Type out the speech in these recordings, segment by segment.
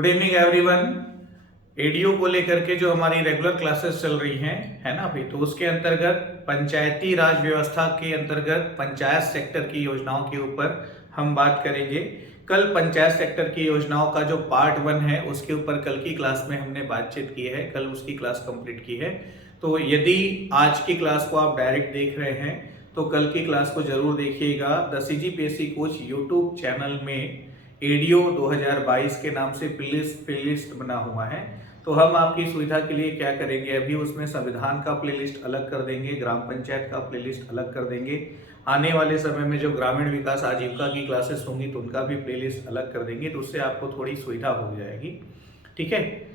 Good evening everyone. ADO को लेकर के जो हमारी रेगुलर क्लासेस चल रही हैं, है ना अभी, तो उसके अंतर्गत पंचायती राज व्यवस्था के अंतर्गत पंचायत सेक्टर की योजनाओं के ऊपर हम बात करेंगे। कल पंचायत सेक्टर की योजनाओं का जो पार्ट 1 है उसके ऊपर कल की क्लास में हमने बातचीत की है, कल उसकी क्लास कंप्लीट की है। तो यदि आज की क्लास को आप डायरेक्ट देख रहे हैं तो कल की क्लास को जरूर देखिएगा। The CGPSC coach YouTube channel में एडीओ 2022 के नाम से प्लेलिस्ट बना हुआ है। तो हम आपकी सुविधा के लिए क्या करेंगे, अभी उसमें संविधान का प्लेलिस्ट अलग कर देंगे, ग्राम पंचायत का प्लेलिस्ट अलग कर देंगे। आने वाले समय में जो ग्रामीण विकास आजीविका की क्लासेस होंगी तो उनका भी प्लेलिस्ट अलग कर देंगे, तो उससे आपको थोड़ी सुविधा हो जाएगी। ठीक है।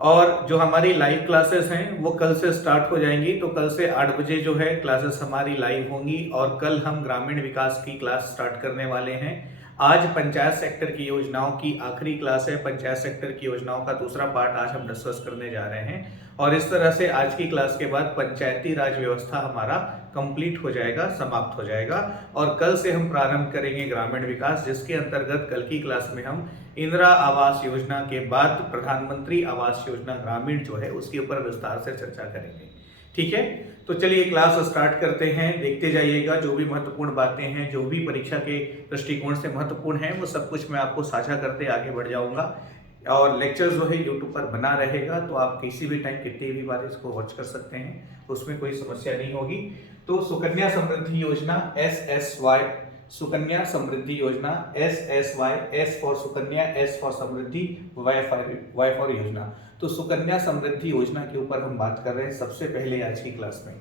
और जो हमारी लाइव क्लासेस हैं वो कल से स्टार्ट हो जाएंगी। तो कल से 8 बजे जो है क्लासेस हमारी लाइव होंगी और कल हम ग्रामीण विकास की क्लास स्टार्ट करने वाले हैं। आज पंचायत सेक्टर की योजनाओं की आखिरी क्लास है। पंचायत सेक्टर की योजनाओं का दूसरा पार्ट आज हम डिस्कस करने जा रहे हैं और इस तरह से आज की क्लास के बाद पंचायती राज व्यवस्था हमारा कंप्लीट हो जाएगा, समाप्त हो जाएगा। और कल से हम प्रारंभ करेंगे ग्रामीण विकास, जिसके अंतर्गत कल की क्लास में हम इंदिरा आवास योजना के बाद प्रधानमंत्री आवास योजना ग्रामीण जो है उसके ऊपर विस्तार से चर्चा करेंगे। ठीक है। तो चलिए क्लास स्टार्ट करते हैं, देखते जाइएगा। जो भी महत्वपूर्ण बातें हैं, जो भी परीक्षा के दृष्टिकोण से महत्वपूर्ण है, वो सब कुछ मैं आपको साझा करते आगे बढ़ जाऊंगा। और लेक्चर जो है यूट्यूब पर बना रहेगा, तो आप किसी भी टाइम कितनी भी बार इसको वॉच कर सकते हैं, उसमें कोई समस्या नहीं होगी। तो सुकन्या समृद्धि योजना SSY, सुकन्या समृद्धि योजना SSY, S for Sukanya, S for Samriddhi, Y for योजना। तो सुकन्या समृद्धि योजना के ऊपर हम बात कर रहे हैं सबसे पहले आज की क्लास में।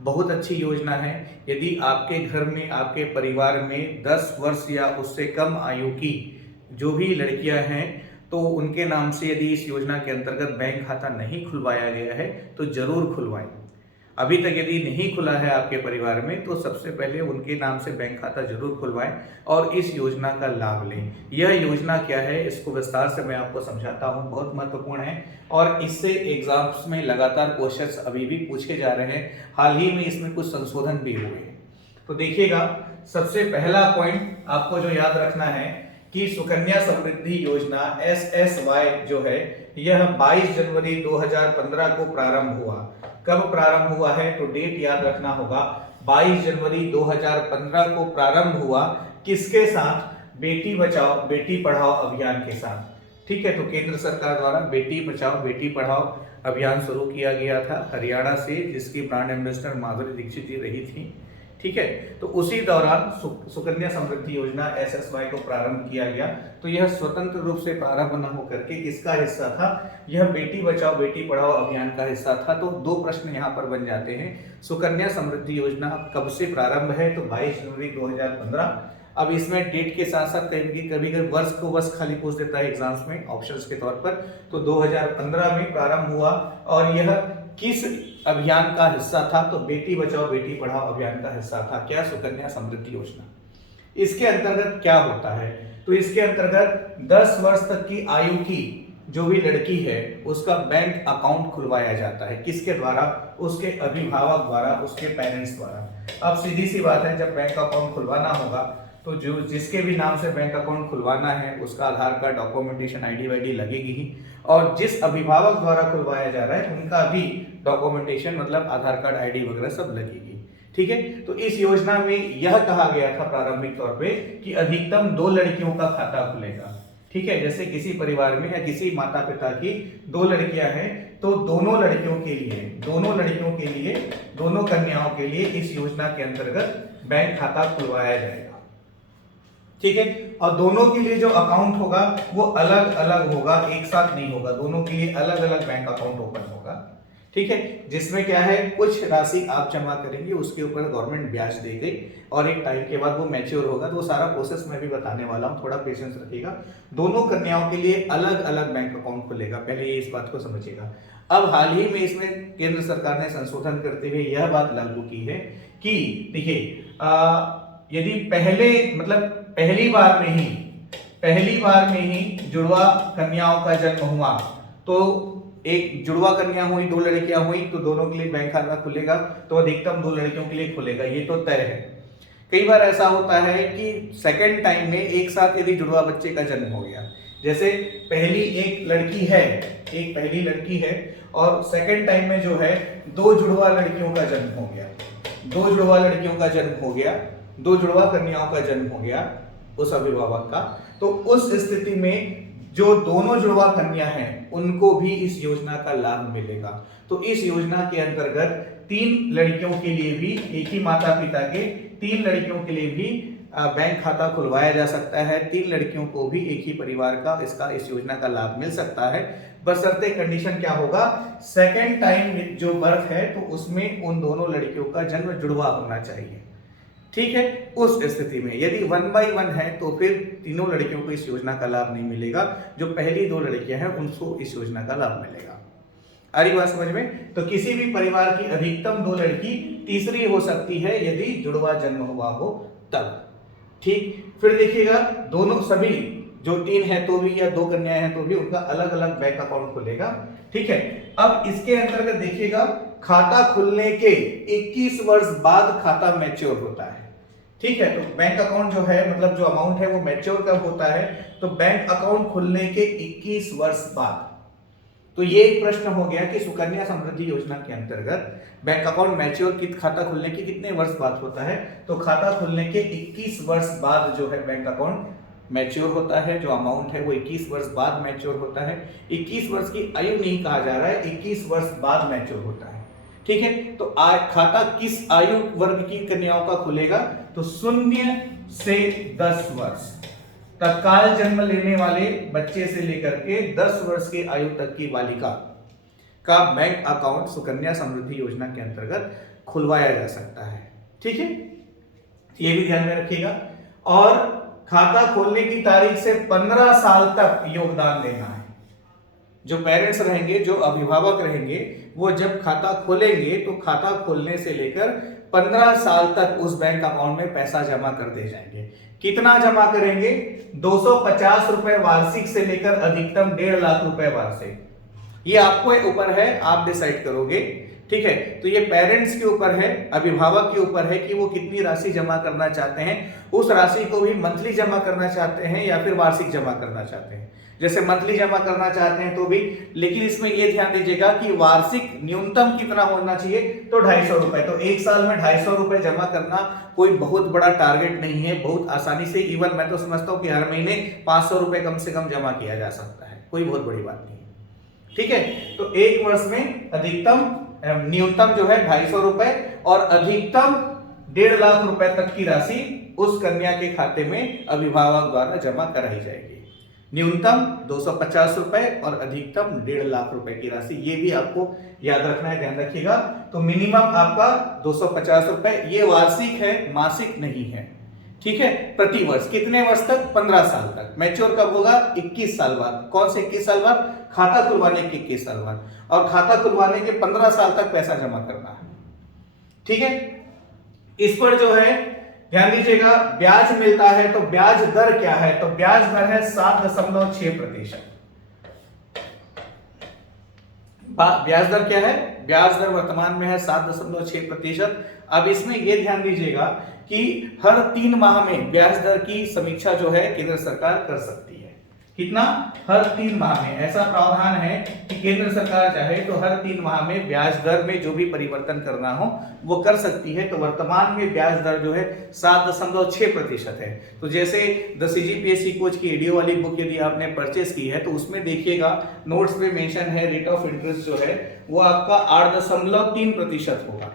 बहुत अच्छी योजना है। यदि आपके घर में, आपके परिवार में 10 वर्ष या उससे कम आयु की जो भी लड़कियां हैं, तो उनके नाम से यदि इस योजना के अंतर्गत बैंक खाता नहीं खुलवाया गया है तो जरूर खुलवाएं। अभी तक यदि नहीं खुला है आपके परिवार में तो सबसे पहले उनके नाम से बैंक खाता जरूर खुलवाएं और इस योजना का लाभ लें। यह योजना क्या है इसको विस्तार से मैं आपको समझाता हूं, बहुत महत्वपूर्ण है और इससे एग्जाम्स में लगातार क्वेश्चंस अभी भी पूछे जा रहे हैं। हाल ही में इसमें कुछ संशोधन भी हुए हैं। तो देखिएगा, सबसे पहला पॉइंट आपको जो याद रखना है कि सुकन्या समृद्धि योजना SSY जो है यह 22 जनवरी 2015 को प्रारंभ हुआ। कब प्रारंभ हुआ है तो डेट याद रखना होगा, 22 जनवरी 2015 को प्रारंभ हुआ। किसके साथ? बेटी बचाओ बेटी पढ़ाओ अभियान के साथ। ठीक है। तो केंद्र सरकार द्वारा बेटी बचाओ बेटी पढ़ाओ अभियान शुरू किया गया था हरियाणा से, जिसकी ब्रांड एम्बेसडर माधुरी दीक्षित जी रही थी। ठीक है। तो उसी दौरान सुकन्या समृद्धि योजना SSY को प्रारंभ किया गया। तो यह स्वतंत्र रूप से प्रारंभ न होकर के किसका हिस्सा था? यह बेटी बचाओ बेटी पढ़ाओ अभियान का हिस्सा था। तो दो प्रश्न यहाँ पर बन जाते हैं। सुकन्या समृद्धि योजना कब से प्रारंभ है? तो 22 जनवरी 2015। अब इसमें डेट के साथ साथ कभी कभी वर्ष को बस खाली पूछ देता है एग्जाम्स में ऑप्शंस के तौर पर। तो 2015 में प्रारंभ हुआ और यह किस अभियान का हिस्सा था? तो बेटी बचाओ बेटी पढ़ाओ अभियान का हिस्सा था। क्या? सुकन्या समृद्धि योजना। इसके अंतर्गत क्या होता है? तो इसके अंतर्गत 10 वर्ष तक की आयु की जो भी लड़की है उसका बैंक अकाउंट खुलवाया जाता है। किसके द्वारा? उसके अभिभावक द्वारा, उसके पेरेंट्स द्वारा। अब सीधी सी बात है, जब बैंक अकाउंट खुलवाना होगा तो जो जिसके भी नाम से बैंक अकाउंट खुलवाना है उसका आधार कार्ड, डॉक्यूमेंटेशन, ID वाईडी लगेगी ही। और जिस अभिभावक द्वारा खुलवाया जा रहा है उनका भी डॉक्यूमेंटेशन मतलब आधार कार्ड, ID वगैरह सब लगेगी। ठीक है। तो इस योजना में यह कहा गया था प्रारंभिक तौर पे कि अधिकतम 2 लड़कियों का खाता खुलेगा। ठीक है। जैसे किसी परिवार में या किसी माता पिता की 2 लड़कियां हैं तो दोनों लड़कियों के लिए, दोनों कन्याओं के लिए इस योजना के अंतर्गत बैंक खाता खुलवाया जाएगा। ठीक है। और दोनों के लिए जो अकाउंट होगा वो अलग अलग होगा, एक साथ नहीं होगा। दोनों के लिए अलग अलग बैंक अकाउंट ओपन होगा। ठीक है। जिसमें क्या है, कुछ राशि आप जमा करेंगे, उसके ऊपर गवर्नमेंट ब्याज देगी और एक टाइम के बाद वो मैच्योर होगा। तो वो सारा प्रोसेस मैं भी बताने वाला हूँ, थोड़ा पेशेंस रखिएगा। दोनों कन्याओं के लिए अलग अलग बैंक अकाउंट खुलेगा, पहले ये इस बात को समझिएगा। अब हाल ही में इसमें केंद्र सरकार ने संशोधन करते हुए यह बात लागू की है कि देखिए, यदि पहली बार में ही जुड़वा कन्याओं का जन्म हुआ, तो एक जुड़वा कन्या हुई, 2 लड़कियां हुई, तो दोनों के लिए बैंक खाता खुलेगा। तो अधिकतम 2 लड़कियों के लिए खुलेगा, ये तो तय है। कई बार ऐसा होता है कि सेकंड टाइम में एक साथ यदि जुड़वा बच्चे का जन्म हो गया, जैसे एक पहली लड़की है और सेकंड टाइम में जो है दो जुड़वा लड़कियों का जन्म हो गया, दो जुड़वा कन्याओं का जन्म हो गया उस अभिभावक का, तो उस स्थिति में जो दोनों जुड़वा कन्या हैं उनको भी इस योजना का लाभ मिलेगा। तो इस योजना के अंतर्गत 3 लड़कियों के लिए भी, एक ही माता पिता के 3 लड़कियों के लिए भी बैंक खाता खुलवाया जा सकता है। 3 लड़कियों को भी एक ही परिवार का इस योजना का लाभ मिल सकता है, बशर्ते कंडीशन क्या होगा, सेकेंड टाइम जो बर्थ है तो उसमें उन दोनों लड़कियों का जन्म जुड़वा होना चाहिए। ठीक है, उस स्थिति में यदि 1 बाई 1 है तो फिर तीनों लड़कियों को इस योजना का लाभ नहीं मिलेगा, जो पहली 2 लड़कियां हैं उनको इस योजना का लाभ मिलेगा। आ रही बात समझ में? तो किसी भी परिवार की अधिकतम 2 लड़की तीसरी हो सकती है यदि जुड़वा जन्म हुआ हो तब। ठीक, फिर देखिएगा दोनों सभी जो 3 है तो भी या 2 कन्याएं हैं तो भी उनका अलग अलग बैंक अकाउंट खुलेगा। ठीक है, अब इसके अंतर्गत देखिएगा खाता खुलने के 21 वर्ष बाद खाता मैच्योर होता है। ठीक है, तो बैंक अकाउंट जो है मतलब जो अमाउंट है वो मैच्योर कब होता है, तो बैंक अकाउंट खुलने के 21 वर्ष बाद। तो ये एक प्रश्न हो गया कि सुकन्या समृद्धि योजना के अंतर्गत बैंक अकाउंट मैच्योर खाता खुलने के कितने वर्ष बाद होता है, तो खाता खुलने के 21 वर्ष बाद जो है बैंक अकाउंट मैच्योर होता है। जो अमाउंट है वो 21 वर्ष बाद मैच्योर होता है। 21 वर्ष की आयु नहीं कहा जा रहा है, 21 वर्ष बाद मैच्योर होता है। ठीक है, तो खाता किस आयु वर्ग की कन्याओं का खुलेगा, तो 0 से 10 वर्ष तत्काल जन्म लेने वाले बच्चे से लेकर के 10 वर्ष की आयु तक की बालिका का बैंक अकाउंट सुकन्या समृद्धि योजना के अंतर्गत खुलवाया जा सकता है। ठीक है, ये भी ध्यान में रखिएगा। और खाता खोलने की तारीख से 15 साल तक योगदान देना है। जो पेरेंट्स रहेंगे, जो अभिभावक रहेंगे, वो जब खाता खोलेंगे तो खाता खोलने से लेकर 15 साल तक उस बैंक अकाउंट में पैसा जमा कर दे जाएंगे। कितना जमा करेंगे, 250 रुपए वार्षिक से लेकर अधिकतम 1.5 लाख रुपए वार्षिक। ये आपको ऊपर है, आप डिसाइड करोगे। ठीक है, तो ये पेरेंट्स के ऊपर है, अभिभावक के ऊपर है कि वो कितनी राशि जमा करना चाहते हैं। उस राशि को भी मंथली जमा करना चाहते हैं या फिर वार्षिक जमा करना चाहते हैं। जैसे मंथली जमा करना चाहते हैं तो भी, लेकिन इसमें ये ध्यान दीजिएगा कि वार्षिक न्यूनतम कितना होना चाहिए, तो 250 रुपए। तो एक साल में 250 रुपए जमा करना कोई बहुत बड़ा टारगेट नहीं है, बहुत आसानी से, इवन मैं तो समझता हूं कि हर महीने 500 रुपए कम से कम जमा किया जा सकता है, कोई बहुत बड़ी बात नहीं है। ठीक है, तो एक वर्ष में अधिकतम न्यूनतम जो है 250 रुपए और अधिकतम 1.5 लाख रुपए तक की राशि उस कन्या के खाते में अभिभावक द्वारा जमा कराई जाएगी। न्यूनतम 250 रुपए और अधिकतम 1.5 लाख रुपए की राशि, ये भी आपको याद रखना है, ध्यान रखिएगा। तो मिनिमम आपका 250 रुपए, ये वार्षिक है, मासिक नहीं है। ठीक है, प्रति वर्ष कितने वर्ष तक, 15 साल तक। मैच्योर कब होगा, 21 साल बाद। कौन से 21 साल बाद, खाता खुलवाने के 21 साल बाद, और खाता खुलवाने के 15 साल तक पैसा जमा करना है। ठीक है, इस पर जो है ध्यान दीजिएगा, ब्याज मिलता है। तो ब्याज दर क्या है, तो ब्याज दर है 7.6%। ब्याज दर क्या है, ब्याज दर वर्तमान में है 7.6%। अब इसमें यह ध्यान दीजिएगा कि हर 3 माह में ब्याज दर की समीक्षा जो है केंद्र सरकार कर सकती है। कितना, हर 3 माह में। ऐसा प्रावधान है कि केंद्र सरकार चाहे तो हर 3 माह में ब्याज दर में जो भी परिवर्तन करना हो वो कर सकती है। तो वर्तमान में ब्याज दर जो है 7.6% है। तो जैसे द CGPSC कोच की एडीओ वाली बुक यदि आपने परचेस की है तो उसमें देखिएगा नोट्स पे मेंशन है, रेट ऑफ इंटरेस्ट जो है वो आपका 8.3% होगा,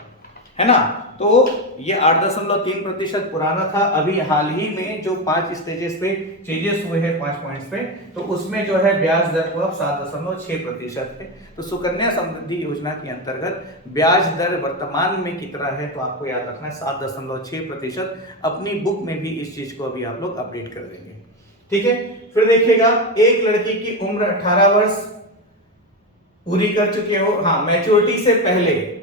है ना। तो ये 8.3% पुराना था। अभी हाल ही में जो 5 स्टेजेस पे चेंजेस हुए हैं, 5 पॉइंट्स पे, तो उसमें जो है ब्याज दर को अब 7.6% है। तो सुकन्या समृद्धि योजना के अंतर्गत ब्याज दर वर्तमान में कितना है, तो आपको याद रखना है 7.6%। अपनी बुक में भी इस चीज को अभी आप लोग अपडेट कर देंगे। ठीक है, फिर देखिएगा, एक लड़की की उम्र 18 वर्ष पूरी कर चुके हो, हाँ, मैच्योरिटी से पहले,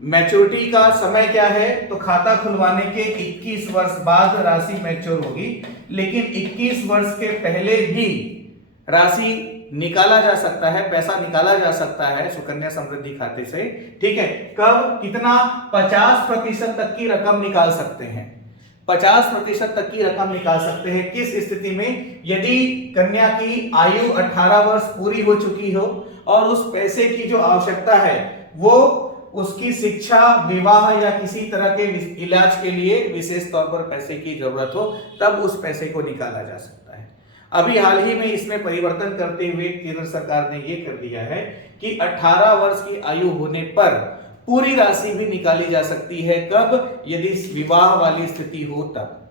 मैच्योरिटी का समय क्या है, तो खाता खुलवाने के 21 वर्ष बाद राशि मैच्योर होगी। लेकिन 21 वर्ष के पहले भी राशि निकाला जा सकता है, पैसा निकाला जा सकता है सुकन्या समृद्धि खाते से। ठीक है, कब, कितना, 50% तक की रकम निकाल सकते हैं। 50% तक की रकम निकाल सकते हैं। किस स्थिति में? यदि कन्या की आयु 18 वर्ष पूरी हो चुकी हो और उस पैसे की जो आवश्यकता है वो उसकी शिक्षा, विवाह या किसी तरह के इलाज के लिए विशेष तौर पर पैसे की जरूरत हो, तब उस पैसे को निकाला जा सकता है। अभी हाल ही में इसमें परिवर्तन करते हुए केंद्र सरकार ने यह कर दिया है कि 18 वर्ष की आयु होने पर पूरी राशि भी निकाली जा सकती है। कब? यदि विवाह वाली स्थिति हो तब।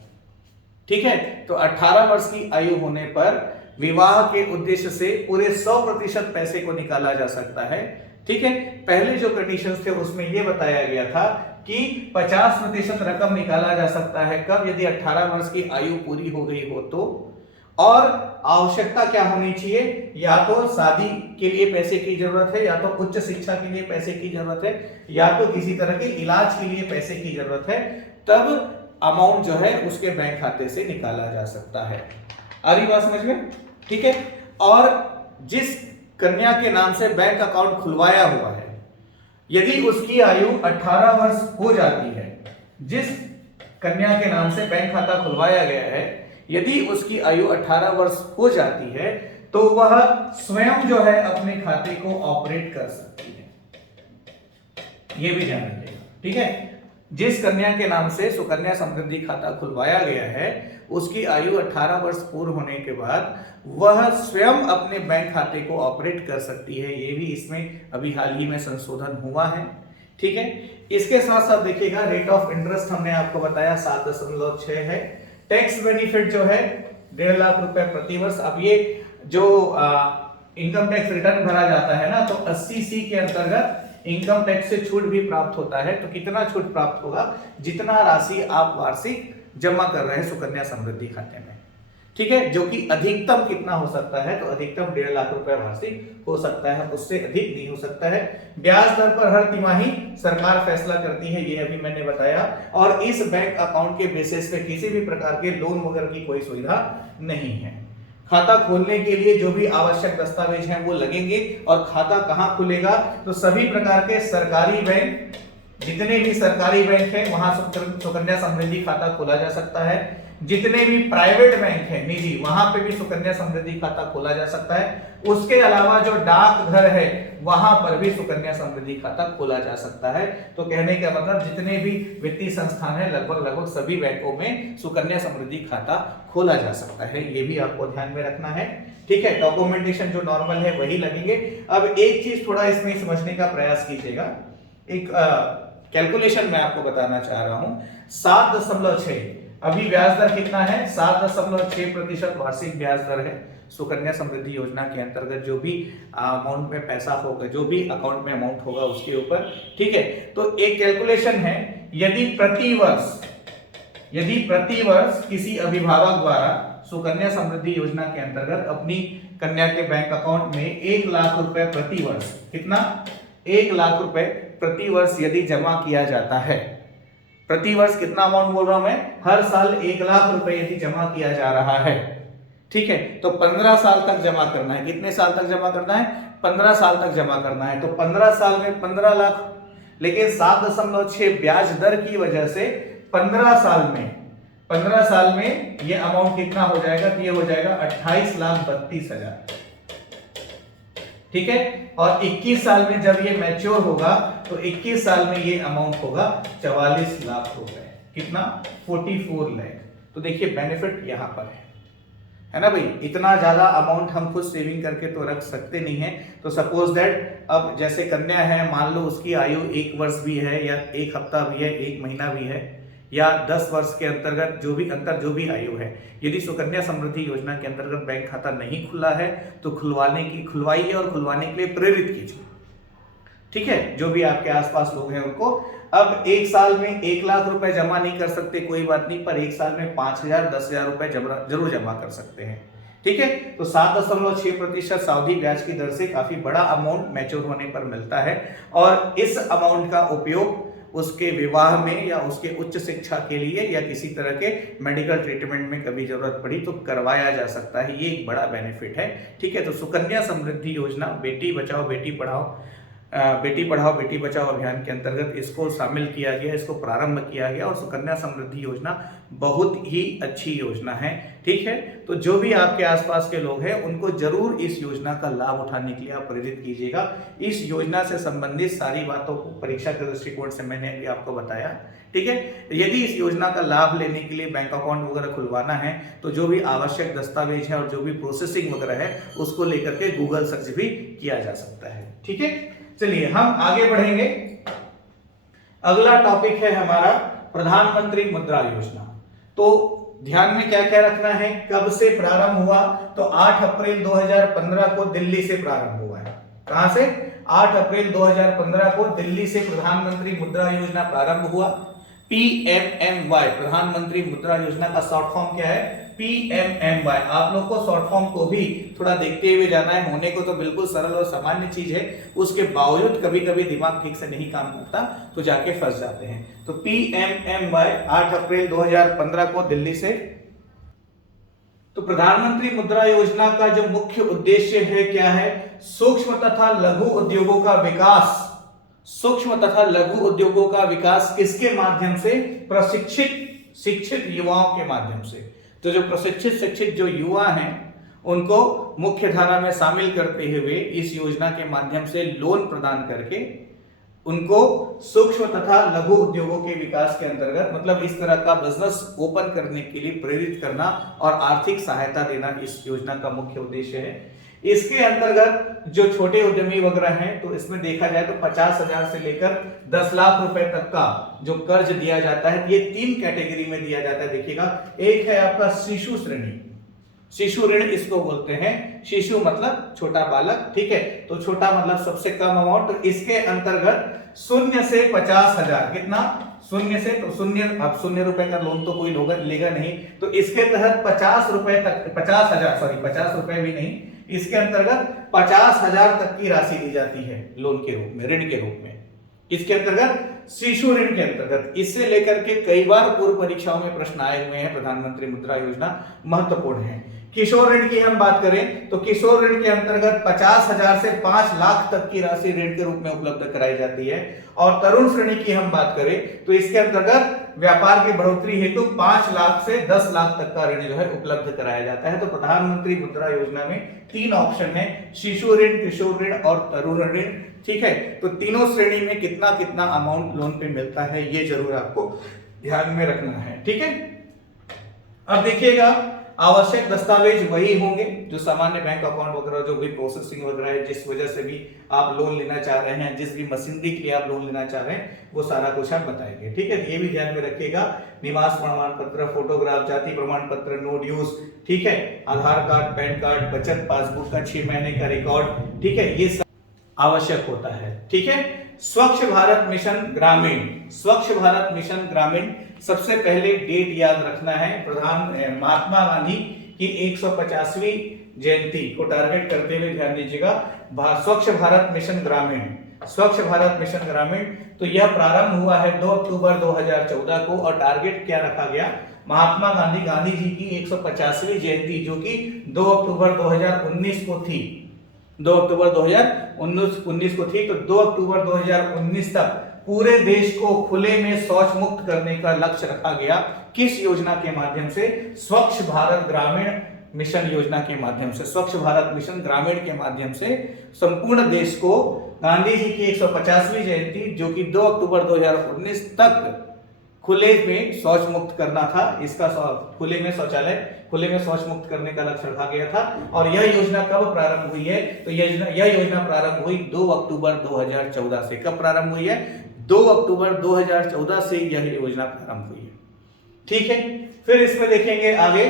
ठीक है, तो 18 वर्ष की आयु होने पर विवाह के उद्देश्य से पूरे 100% पैसे को निकाला जा सकता है। ठीक है, पहले जो कंडीशंस थे उसमें यह बताया गया था कि 50% रकम निकाला जा सकता है। कब? यदि 18 वर्ष की आयु पूरी हो गई हो तो। और आवश्यकता क्या होनी चाहिए? या तो शादी के लिए पैसे की जरूरत है, या तो उच्च शिक्षा के लिए पैसे की जरूरत है, या तो किसी तरह के इलाज के लिए पैसे की जरूरत है, तब अमाउंट जो है उसके बैंक खाते से निकाला जा सकता है। आ रही बात समझ में? ठीक है, और जिस कन्या के नाम से बैंक अकाउंट खुलवाया हुआ है, यदि उसकी आयु 18 वर्ष हो जाती है, जिस कन्या के नाम से बैंक खाता खुलवाया गया है, यदि उसकी आयु 18 वर्ष हो जाती है तो वह स्वयं जो है अपने खाते को ऑपरेट कर सकती है। यह भी ध्यान रखिएगा। ठीक है, जिस कन्या के नाम से सुकन्या समृद्धि खाता खुलवाया गया है, उसकी आयु 18 वर्ष पूर्ण होने के बाद वह स्वयं अपने बैंक खाते को ऑपरेट कर सकती है। ये भी इसमें अभी हाल ही में संशोधन हुआ है। ठीक है, इसके साथ साथ देखिएगा रेट ऑफ इंटरेस्ट हमने आपको बताया 7.6 है। टैक्स बेनिफिट जो है 1.5 लाख रुपए प्रति वर्ष। अब ये जो इनकम टैक्स रिटर्न भरा जाता है ना, तो 80C के अंतर्गत इनकम टैक्स से छूट भी प्राप्त होता है। तो कितना छूट प्राप्त होगा? जितना राशि आप वार्षिक जमा कर रहे हैं सुकन्या समृद्धि खाते में। ठीक है, जो कि अधिकतम कितना हो सकता है? तो अधिकतम 1.5 लाख रुपए वार्षिक हो सकता है, उससे अधिक नहीं हो सकता है। ब्याज दर पर हर तिमाही सरकार फैसला करती है, ये अभी मैंने बताया। और इस बैंक अकाउंट के बेसिस पे किसी भी प्रकार के लोन वगैरह की कोई सुविधा नहीं है। खाता खोलने के लिए जो भी आवश्यक दस्तावेज हैं वो लगेंगे। और खाता कहाँ खुलेगा? तो सभी प्रकार के सरकारी बैंक, जितने भी सरकारी बैंक हैं वहां सुकन्या समृद्धि खाता खोला जा सकता है। जितने भी प्राइवेट बैंक हैं निजी, वहां पे भी सुकन्या समृद्धि खाता खोला जा सकता है। उसके अलावा जो डाकघर है वहां पर भी सुकन्या समृद्धि खाता खोला जा सकता है। तो कहने का मतलब जितने भी वित्तीय संस्थान है लगभग सभी बैंकों में सुकन्या समृद्धि खाता खोला जा सकता है। ये भी आपको ध्यान में रखना है। ठीक है, डॉक्यूमेंटेशन जो नॉर्मल है वही लगेंगे। अब एक चीज थोड़ा इसमें समझने का प्रयास कीजिएगा। एक कैलकुलेशन मैं आपको बताना चाह रहा हूं। 7.6 अभी ब्याज दर कितना है? 7.6% वार्षिक ब्याज दर है सुकन्या समृद्धि योजना के अंतर्गत। जो भी अमाउंट में पैसा होगा, जो भी अकाउंट में अमाउंट होगा उसके ऊपर। ठीक है, तो एक कैलकुलेशन है, यदि प्रति वर्ष किसी अभिभावक द्वारा सुकन्या समृद्धि योजना के अंतर्गत अपनी कन्या के बैंक अकाउंट में 1 लाख रुपए प्रति वर्ष, कितना? 1 लाख रुपए प्रति वर्ष यदि जमा किया जाता है, प्रति वर्ष कितना अमाउंट बोल रहा हूं मैं? हर साल 1 लाख रुपए यदि जमा किया जा रहा है, ठीक है, तो 15 साल तक जमा करना है। कितने साल तक जमा करना है? 15 साल तक जमा करना है। तो 15 साल में 15 लाख, लेकिन 7.6 ब्याज दर की वजह से 15 साल में ये अमाउंट कितना हो जाएगा? तो ये हो जाएगा 28,32,000। ठीक है, और 21 साल में जब ये मैच्योर होगा तो 21 साल में ये अमाउंट होगा 44 लाख रुपए। कितना? 44 लाख। तो देखिए बेनिफिट यहां पर है ना भाई। इतना ज्यादा अमाउंट हम खुद सेविंग करके तो रख सकते नहीं है। तो सपोज दैट अब जैसे कन्या है, मान लो उसकी आयु 1 वर्ष भी है, या 1 हफ्ता भी है, 1 महीना भी है, या 10 वर्ष के अंतर्गत जो भी आयु है, यदि सुकन्या समृद्धि योजना के अंतर्गत बैंक खाता नहीं खुला है तो खुलवाइए और खुलवाने के लिए प्रेरित कीजिए। ठीक है, जो भी आपके आसपास लोग हैं उनको। अब 1 साल में 1 लाख रुपए जमा नहीं कर सकते, कोई बात नहीं, पर 1 साल में 5,000 10,000 रुपए जरूर जमा कर सकते हैं। ठीक है, तो 7.6% सावधि ब्याज की दर से काफी बड़ा अमाउंट मैच्योर होने पर मिलता है। और इस अमाउंट का उपयोग उसके विवाह में या उसके उच्च शिक्षा के लिए या किसी तरह के मेडिकल ट्रीटमेंट में कभी जरूरत पड़ी तो करवाया जा सकता है। ये एक बड़ा बेनिफिट है। ठीक है, तो सुकन्या समृद्धि योजना बेटी बचाओ बेटी बचाओ अभियान के अंतर्गत इसको शामिल किया गया, इसको प्रारंभ किया गया। और सुकन्या समृद्धि योजना बहुत ही अच्छी योजना है। ठीक है, तो जो भी आपके आसपास के लोग हैं उनको जरूर इस योजना का लाभ उठाने के लिए आप प्रेरित कीजिएगा। इस योजना से संबंधित सारी बातों को परीक्षा के दृष्टिकोण से मैंने अभी आपको बताया। ठीक है, यदि इस योजना का लाभ लेने के लिए बैंक अकाउंट वगैरह खुलवाना है तो जो भी आवश्यक दस्तावेज है और जो भी प्रोसेसिंग वगैरह है उसको लेकर के गूगल सर्च भी किया जा सकता है। ठीक है, चलिए हम आगे बढ़ेंगे। अगला टॉपिक है हमारा प्रधानमंत्री मुद्रा योजना। तो ध्यान में क्या क्या रखना है, कब से प्रारंभ हुआ, तो 8 अप्रैल 2015 को दिल्ली से प्रारंभ हुआ है। कहां से? 8 अप्रैल 2015 को दिल्ली से प्रधानमंत्री मुद्रा योजना प्रारंभ हुआ। PMMY प्रधानमंत्री मुद्रा योजना का शॉर्ट फॉर्म क्या है? PMMY। आप लोग को शॉर्ट फॉर्म को भी थोड़ा देखते हुए जाना है, होने को तो बिल्कुल सरल और सामान्य चीज है, उसके बावजूद कभी कभी दिमाग ठीक से नहीं काम करता तो जाके फंस जाते हैं। तो PMMY 8 अप्रैल 2015 को दिल्ली से। तो प्रधानमंत्री मुद्रा योजना का जो मुख्य उद्देश्य है क्या है? सूक्ष्म तथा लघु उद्योगों का विकास। सूक्ष्म तथा लघु उद्योगों का विकास किसके माध्यम से? प्रशिक्षित शिक्षित युवाओं के माध्यम से। तो जो प्रशिक्षित शिक्षित जो युवा हैं उनको मुख्य धारा में शामिल करते हुए इस योजना के माध्यम से लोन प्रदान करके उनको सूक्ष्म तथा लघु उद्योगों के विकास के अंतर्गत, मतलब इस तरह का बिजनेस ओपन करने के लिए प्रेरित करना और आर्थिक सहायता देना इस योजना का मुख्य उद्देश्य है। इसके अंतर्गत जो छोटे उद्यमी वगैरह हैं तो इसमें देखा जाए तो 50,000 से लेकर 10 लाख रुपए तक का जो कर्ज दिया जाता है, ये 3 कैटेगरी में दिया जाता है। देखिएगा, एक है आपका शिशु श्रेणी, शिशु ऋण इसको बोलते हैं। शिशु मतलब छोटा बालक, ठीक है, तो छोटा मतलब सबसे कम अमाउंट। तो इसके अंतर्गत 0 से 50,000, कितना? 0 से, तो 0, अब 0 रुपए का लोन तो कोई लेगा नहीं, तो इसके तहत 50 रुपए तक, 50,000 सॉरी 50 रुपए भी नहीं, इसके अंतर्गत 50,000 तक की राशि दी जाती है लोन के रूप में, ऋण के रूप में। इसके अंतर्गत शिशु ऋण के अंतर्गत, इससे लेकर के कई बार पूर्व परीक्षाओं में प्रश्न आए हुए हैं। प्रधानमंत्री मुद्रा योजना महत्वपूर्ण है। किशोर ऋण की हम बात करें तो किशोर ऋण के अंतर्गत 50,000 से 5 लाख तक की राशि ऋण के रूप में उपलब्ध कराई जाती है। और तरुण श्रेणी की हम बात करें तो इसके अंतर्गत व्यापार की बढ़ोतरी हेतु 5 लाख से 10 लाख तक का ऋण जो है उपलब्ध कराया जाता है। तो प्रधानमंत्री मुद्रा योजना में 3 ऑप्शन है, शिशु ऋण, किशोर ऋण और तरुण ऋण। ठीक है, तो तीनों श्रेणी में कितना कितना अमाउंट लोन पे मिलता है ये जरूर आपको ध्यान में रखना है। ठीक है, अब देखिएगा, आवश्यक दस्तावेज वही होंगे जो सामान्य बैंक अकाउंट वगैरह, जो भी प्रोसेसिंग वगैरह है, जिस वजह से भी आप लोन लेना चाह रहे हैं, जिस भी मशीनरी के लिए आप लोन लेना चाह रहे हैं, वो सारा कुछ आप बताएंगे। ठीक है, ये भी ध्यान में रखिएगा, निवास प्रमाण पत्र, फोटोग्राफ, जाति प्रमाण पत्र, नो ड्यूज, ठीक है, आधार कार्ड, पैन कार्ड, बचत पासबुक का 6 महीने का रिकॉर्ड, ठीक है, ये आवश्यक होता है। ठीक है, स्वच्छ भारत मिशन ग्रामीण, स्वच्छ भारत मिशन ग्रामीण, सबसे पहले डेट याद रखना है, महात्मा गांधी की 150वीं जयंती को टारगेट करते हुए ध्यान दीजिएगा। स्वच्छ भारत मिशन ग्रामीण, स्वच्छ भारत मिशन ग्रामीण, तो यह प्रारंभ हुआ है 2 अक्टूबर 2014 को और टारगेट क्या रखा गया? महात्मा गांधी जी की 150वीं जयंती जो कि 2 अक्टूबर 2019 को थी, 2 अक्टूबर 2019 को थी। तो 2 अक्टूबर 2019 तक पूरे देश को खुले में शौच मुक्त करने का लक्ष्य रखा गया। किस योजना के माध्यम से? स्वच्छ भारत ग्रामीण मिशन योजना के माध्यम से। स्वच्छ भारत मिशन ग्रामीण के माध्यम से संपूर्ण देश को गांधी जी की 150वीं जयंती जो कि 2 अक्टूबर 2019 तक खुले में शौच मुक्त करना था, इसका खुले में शौचालय, खुले में शौच मुक्त करने का लक्ष्य रखा गया था। और यह योजना कब प्रारंभ हुई है? तो यह योजना प्रारंभ हुई 2 अक्टूबर 2014 से। कब प्रारंभ हुई है? 2 अक्टूबर 2014 से यह योजना प्रारंभ हुई है। ठीक है, फिर इसमें देखेंगे आगे,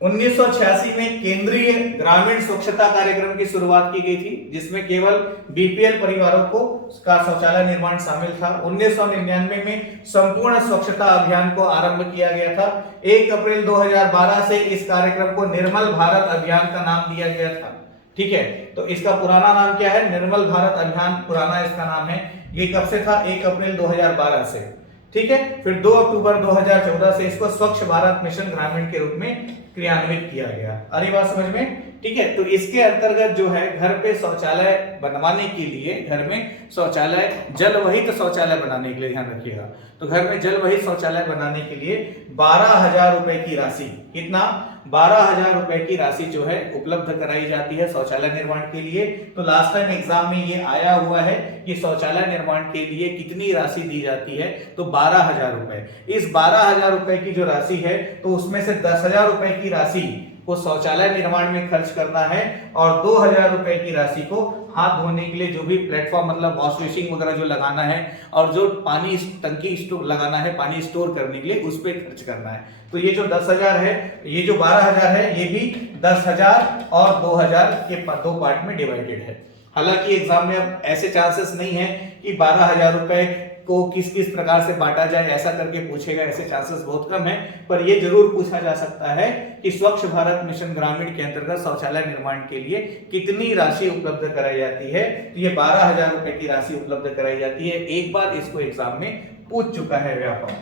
1986 में केंद्रीय ग्रामीण स्वच्छता कार्यक्रम की शुरुआत की गई थी जिसमें केवल बीपीएल परिवारों को का शौचालय निर्माण शामिल था। 1999 में संपूर्ण स्वच्छता अभियान को आरंभ किया गया था। 1 अप्रैल 2012 से इस कार्यक्रम को निर्मल भारत अभियान का नाम दिया गया था। ठीक है, तो इसका पुराना नाम क्या है? निर्मल भारत अभियान पुराना इसका नाम है। ये कब से था? 1 अप्रैल 2012 से। ठीक है, फिर 2 अक्टूबर 2014 से इसको स्वच्छ भारत मिशन ग्रामीण के रूप में क्रियान्वित किया गया। अरे बात समझ में? ठीक है। तो इसके अंतर्गत जो है घर पे शौचालय बनवाने के लिए, घर में शौचालय जलवहित शौचालय बनाने के लिए, ध्यान रखिएगा, तो घर में जलवहित शौचालय बनाने के लिए 12,000 रुपए की राशि, कितना, 12,000 रुपए की राशि जो है उपलब्ध कराई जाती है शौचालय निर्माण के लिए। तो लास्ट टाइम एग्जाम में ये आया हुआ है कि शौचालय निर्माण के लिए कितनी राशि दी जाती है, तो 12,000 रुपए। इस 12,000 रुपए की जो राशि है तो उसमें से 10,000 रुपए की राशि को शौचालय निर्माण में खर्च करना है और 2,000 रुपए की राशि को हाथ धोने के लिए जो भी प्लेटफॉर्म, मतलब वॉश बेसिन वगैरह जो लगाना है और जो पानी टंकी स्टोर लगाना है, पानी स्टोर करने के लिए, उस पर खर्च करना है। तो ये जो 10,000 है, ये जो 12,000 है, ये भी 10,000 और 2,000 के दो पार्ट में डिवाइडेड है। हालांकि एग्जाम में अब ऐसे चांसेस नहीं है कि 12,000 रुपए को किस किस प्रकार से बांटा जाए, ऐसा करके पूछेगा, ऐसे चांसेस बहुत कम है। पर यह जरूर पूछा जा सकता है कि स्वच्छ भारत मिशन ग्रामीण के अंतर्गत शौचालय निर्माण के लिए कितनी राशि उपलब्ध कराई जाती है। तो ये 12,000 रुपए की राशि उपलब्ध कराई जाती है। एक बार इसको एग्जाम में पूछ चुका है व्यापक।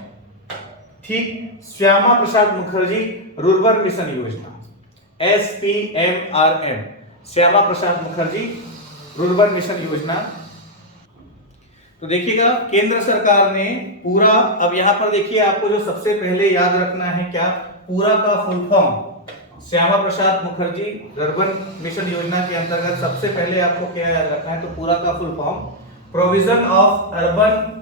ठीक, श्यामा प्रसाद मुखर्जी रुर्बन मिशन योजना, SPMRM, Shyama Prasad Mukherjee rurban mission योजना। तो देखिएगा केंद्र सरकार ने पूरा, अब यहां पर देखिए आपको जो सबसे पहले याद रखना है क्या, पूरा का full form Shyama Prasad Mukherjee rurban mission योजना के अंतर्गत सबसे पहले आपको क्या याद रखना है, तो पूरा का full form provision of urban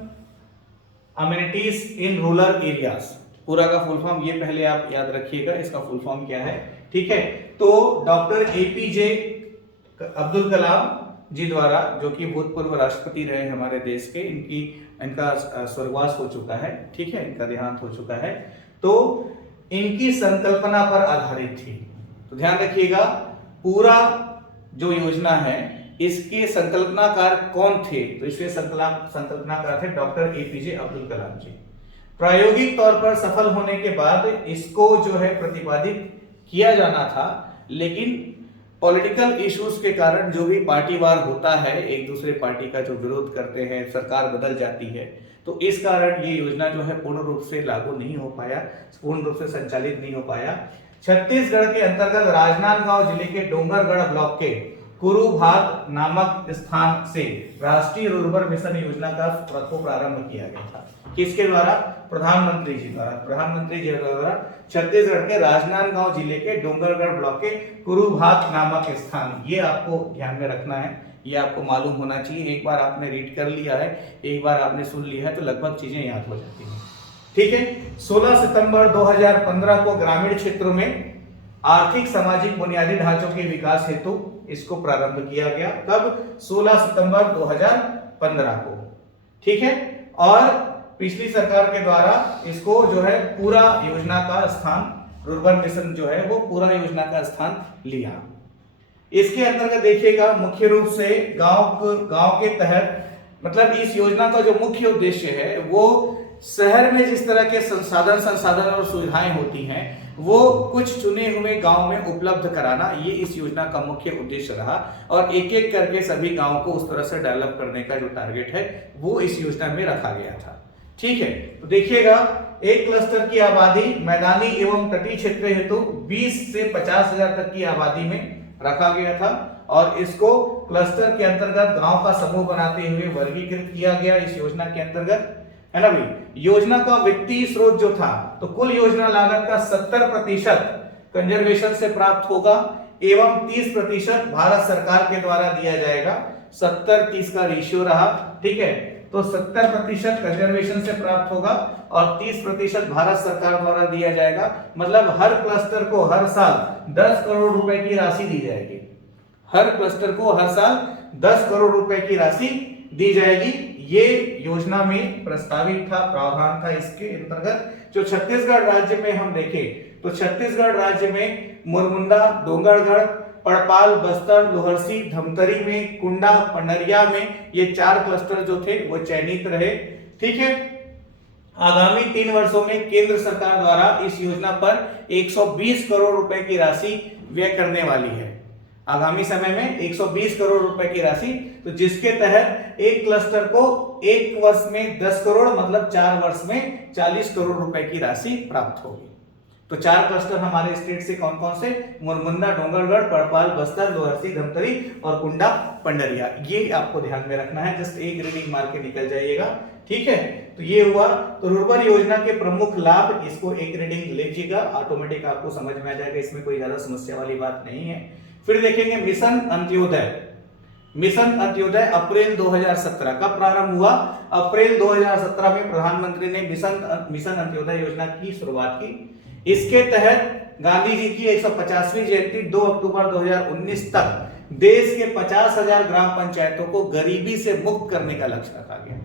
amenities in rural areas, पूरा का फुल फॉर्म ये पहले आप याद रखिएगा, इसका फुल फॉर्म क्या है। ठीक है, तो डॉक्टर APJ अब्दुल कलाम जी द्वारा, जो कि भूतपूर्व राष्ट्रपति रहे हमारे देश के, इनका स्वर्गवास हो चुका है, ठीक है, इनका देहांत हो चुका है, तो इनकी संकल्पना पर आधारित थी। तो ध्यान रखिएगा, पूरा जो योजना है इसके संकल्पनाकार कौन थे, तो इसके संकल्पनाकार थे डॉक्टर APJ अब्दुल कलाम जी। प्रायोगिक तौर पर सफल होने के बाद इसको जो है प्रतिपादित किया जाना था, लेकिन पॉलिटिकल इश्यूज के कारण जो भी पार्टीवार होता है, एक दूसरे पार्टी का जो विरोध करते हैं, सरकार बदल जाती है, तो इस कारण ये योजना जो है पूर्ण रूप से लागू नहीं हो पाया, पूर्ण रूप से संचालित नहीं हो पाया। छत्तीसगढ़ के अंतर्गत राजनांदगांव जिले के डोंगरगढ़ ब्लॉक के कुरुभात नामक स्थान से राष्ट्रीय रुर्बन मिशन योजना का प्रारंभ किया गया था। किसके द्वारा? प्रधानमंत्री जी द्वारा छत्तीसगढ़ के राजनांदगांव जिले के डोंगरगढ़ ब्लॉक के कुरुभात नामक स्थान, ये आपको ध्यान में रखना है, ये आपको मालूम होना चाहिए। एक बार आपने रीड कर लिया है, एक बार आपने सुन लिया है, तो लगभग चीजें याद हो जाती हैं। ठीक है, 16 सितंबर 2015 को ग्रामीण क्षेत्रों में आर्थिक सामाजिक बुनियादी ढांचों के विकास हेतु इसको प्रारंभ किया गया। कब? 16 सितंबर 2015 को। ठीक है, और पिछली सरकार के द्वारा इसको जो है पूरा योजना का स्थान, रुर्बन मिशन जो है वो पूरा योजना का स्थान लिया। इसके अंतर्गत देखिएगा मुख्य रूप से गांव के तहत, मतलब इस योजना का जो मुख्य उद्देश्य है वो शहर में जिस तरह के संसाधन और सुविधाएं होती हैं वो कुछ चुने हुए गांव में उपलब्ध कराना, ये इस योजना का मुख्य उद्देश्य रहा। और एक एक करके सभी गांव को उस तरह से डेवलप करने का जो टारगेट है वो इस योजना में रखा गया था। ठीक है, तो देखिएगा एक क्लस्टर की आबादी मैदानी एवं तटीय क्षेत्र हेतु 20 से 50,000 तक की आबादी में रखा गया था, और इसको क्लस्टर के अंतर्गत गांव का समूह बनाते हुए वर्गीकृत किया गया इस योजना के अंतर्गत, है ना भाई। योजना का वित्तीय स्रोत जो था, तो कुल योजना लागत का 70% कंजर्वेशन से प्राप्त होगा एवं 30% भारत सरकार के द्वारा दिया जाएगा। 70-30 का रेशियो रहा। ठीक है, तो 70% कंजर्वेशन से प्राप्त होगा और 30% भारत सरकार द्वारा दिया जाएगा। मतलब हर क्लस्टर को हर साल 10 करोड़ रुपए की राशि दी जाएगी। हर क्लस्टर को हर साल 10 करोड़ रुपए की राशि दी जाएगी। ये योजना में प्रस्तावित था, प्रावधान था इसके अंतर्गत। जो छत्तीसगढ़ राज्य में हम देखें तो छत्तीसगढ़ राज्य में मुरमुंदा, डोंगरगढ़, पड़पाल, बस्तर, लोहरसी, धमतरी में, कुंडा, पंडरिया में ये 4 क्लस्टर जो थे वो चयनित रहे। ठीक है, आगामी 3 वर्षों में केंद्र सरकार द्वारा इस योजना पर 120 करोड़ रुपए की राशि व्यय करने वाली है। आगामी समय में 120 करोड़ रुपए की राशि, तो जिसके तहत एक क्लस्टर को एक वर्ष में 10 करोड़, मतलब 4 वर्ष में 40 करोड़ रुपए की राशि प्राप्त होगी। तो 4 क्लस्टर हमारे स्टेट से कौन कौन से, मुरमुंदा, डोंगरगढ़, पड़पाल, बस्तर, लोहरसी, धमतरी और कुंडा पंडरिया। ये आपको ध्यान में रखना है, जस्ट एक रीडिंग मार के निकल जाइएगा, ठीक है। तो ये हुआ। तो रुर्बन योजना के प्रमुख लाभ, इसको एक रीडिंग लीजिएगा, ऑटोमेटिक आपको समझ में आ जाएगा, इसमें कोई ज्यादा समस्या वाली बात नहीं है। फिर देखेंगे मिशन अंत्योदय। मिशन अंत्योदय अप्रैल 2017 कब प्रारंभ हुआ? अप्रैल 2017 में प्रधानमंत्री ने मिशन अंत्योदय योजना की शुरुआत की। इसके तहत गांधी जी की 150वीं जयंती 2 अक्टूबर 2019 तक देश के 50,000 ग्राम पंचायतों को गरीबी से मुक्त करने का लक्ष्य रखा गया,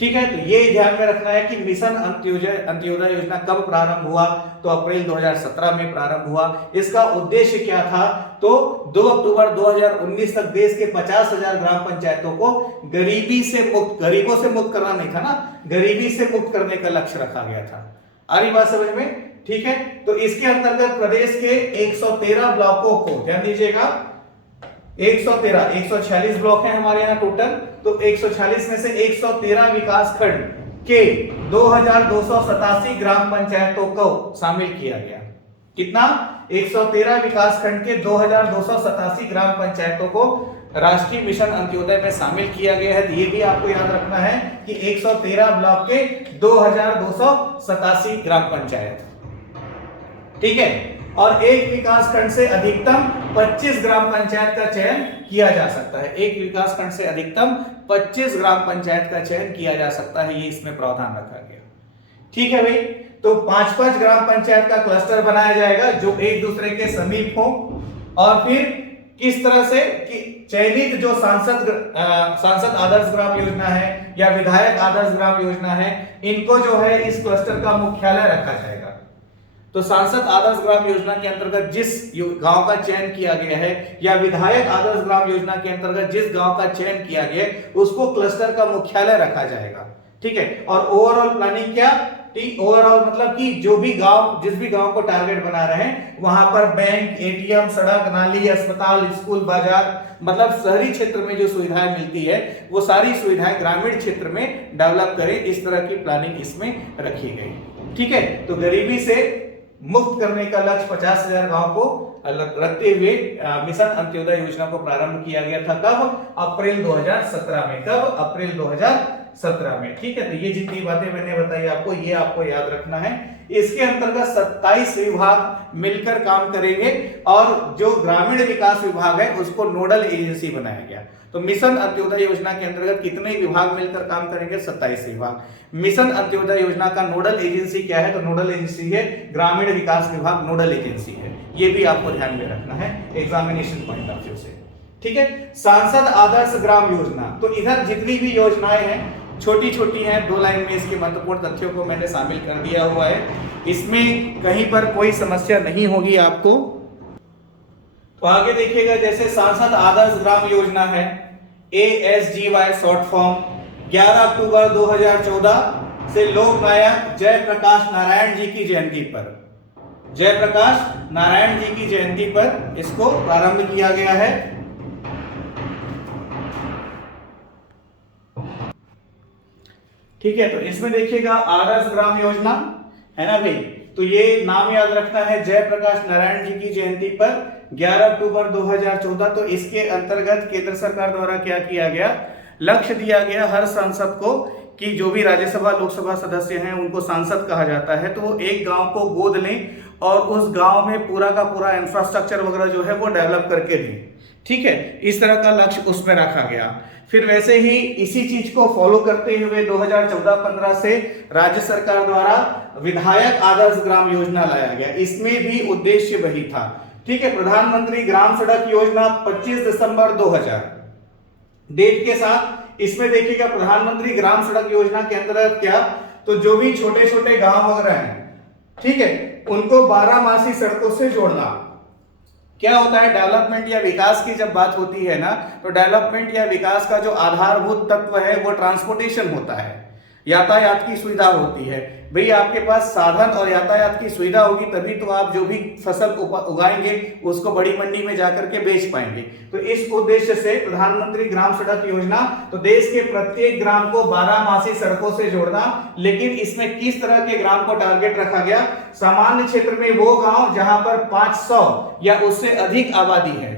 ठीक है। तो ये ध्यान में रखना है कि मिशन अंत्योदय योजना कब प्रारंभ हुआ? तो अप्रैल 2017 में प्रारंभ हुआ। इसका उद्देश्य क्या था? तो 2 अक्टूबर 2019 तक देश के 50,000 ग्राम पंचायतों को गरीबों से मुक्त करना नहीं था ना, गरीबी से मुक्त करने का लक्ष्य रखा गया था। आ रही बात समझ में? ठीक है। तो इसके अंतर्गत प्रदेश के 113 ब्लॉकों को, ध्यान दीजिएगा, 146 ब्लॉक हैं हमारे यहाँ टोटल, तो 146 में से 113 विकास खंड के 2287 ग्राम पंचायतों को शामिल किया गया। कितना? 113 विकास खंड के 2287 ग्राम पंचायतों को राष्ट्रीय मिशन अंत्योदय में शामिल किया गया है। तो ये भी आपको याद रखना है कि 113 ब्लॉक के 2287 ग्राम पंचायत, ठीक है। और एक विकास खंड से अधिकतम 25 ग्राम पंचायत का चयन किया जा सकता है। एक विकास खंड से अधिकतम 25 ग्राम पंचायत का चयन किया जा सकता है, ये इसमें प्रावधान रखा गया, ठीक है भाई। तो 5-5 ग्राम पंचायत का क्लस्टर बनाया जाएगा जो एक दूसरे के समीप हो, और फिर किस तरह से कि चयनित जो सांसद आदर्श ग्राम योजना है या विधायक आदर्श ग्राम योजना है, इनको जो है इस क्लस्टर का मुख्यालय रखा जाएगा। तो सांसद आदर्श ग्राम योजना के अंतर्गत जिस गांव का चयन किया गया है या विधायक आदर्श ग्राम योजना के अंतर्गत जिस गांव का चयन किया गया है, उसको क्लस्टर का मुख्यालय रखा जाएगा, ठीक है। और ओवरऑल प्लानिंग क्या? ओवरऑल मतलब कि जो भी गांव, जिस भी गांव को टारगेट बना रहे हैं, वहां पर बैंक, एटीएम, सड़क, नाली, अस्पताल, स्कूल, बाजार, मतलब शहरी क्षेत्र में जो सुविधाएं मिलती है वो सारी सुविधाएं ग्रामीण क्षेत्र में डेवलप करें, इस तरह की प्लानिंग इसमें रखी गई, ठीक है। तो गरीबी से मुक्त करने का लक्ष्य 50,000 गांव को रखते हुए मिशन अंत्योदय योजना को प्रारंभ किया गया था। कब? अप्रैल 2017 में। कब? अप्रैल 2017 में, ठीक है। तो ये जितनी बातें मैंने बताई आपको, ये आपको याद रखना है। इसके अंतर्गत 27 विभाग मिलकर काम करेंगे और जो ग्रामीण विकास विभाग है उसको नोडल एजेंसी बनाया गया। तो मिशन अंत्योदय योजना के अंतर्गत कितने विभाग मिलकर काम करेंगे? 27 विभाग। मिशन अंत्योदय योजना का नोडल एजेंसी क्या है? तो नोडल एजेंसी है ग्रामीण विकास विभाग, नोडल एजेंसी है। ये भी आपको ध्यान में रखना है एग्जामिनेशन पॉइंट ऑफ व्यू से, ठीक है। सांसद आदर्श ग्राम योजना, तो इधर जितनी भी योजनाएं हैं छोटी छोटी हैं, 2 लाइन में इसके महत्वपूर्ण तथ्यों को मैंने शामिल कर दिया हुआ है, इसमें कहीं पर कोई समस्या नहीं होगी आपको। तो आगे देखिएगा, जैसे सांसद आदर्श ग्राम योजना है, ASGY शॉर्ट फॉर्म, 11 अक्टूबर 2014 से लोक नायक जयप्रकाश नारायण जी की जयंती पर, जयप्रकाश नारायण जी की जयंती पर इसको प्रारंभ किया गया है। ठीक है, तो इसमें देखिएगा आदर्श ग्राम योजना है ना भाई, तो ये नाम याद रखना है, जयप्रकाश नारायण जी की जयंती पर 11 अक्टूबर 2014। तो इसके अंतर्गत केंद्र सरकार द्वारा क्या किया गया, लक्ष्य दिया गया हर सांसद को कि जो भी राज्यसभा लोकसभा सदस्य हैं उनको सांसद कहा जाता है, तो वो एक गांव को गोद लें और उस गांव में पूरा का पूरा इंफ्रास्ट्रक्चर वगैरह जो है वो डेवलप करके दें। ठीक है, इस तरह का लक्ष्य उसमें रखा गया। फिर वैसे ही इसी चीज को फॉलो करते हुए 2014-15 से राज्य सरकार द्वारा विधायक आदर्श ग्राम योजना लाया गया, इसमें भी उद्देश्य वही था। ठीक है, प्रधानमंत्री ग्राम सड़क योजना 25 दिसंबर 2000 डेट के साथ इसमें देखिएगा प्रधानमंत्री ग्राम सड़क योजना के अंतर्गत क्या, तो जो भी छोटे छोटे गांव वगैरह हैं, ठीक है, उनको 12मासी सड़कों से जोड़ना। क्या होता है, डेवलपमेंट या विकास की जब बात होती है ना, तो डेवलपमेंट या विकास का जो आधारभूत तत्व है वो ट्रांसपोर्टेशन होता है। यातायात की सुविधा होती है। भाई आपके पास साधन और यातायात की सुविधा होगी तभी तो आप जो भी फसल उगाएंगे उसको बड़ी मंडी में जाकर के बेच पाएंगे। तो इस उद्देश्य से प्रधानमंत्री ग्राम सड़क योजना, तो देश के प्रत्येक ग्राम को 12 सड़कों से जोड़ना, लेकिन इसमें किस तरह के ग्राम को टारगेट रखा गया? सामान्य क्षेत्र में वो गांव जहां पर 500 या उससे अधिक आबादी है,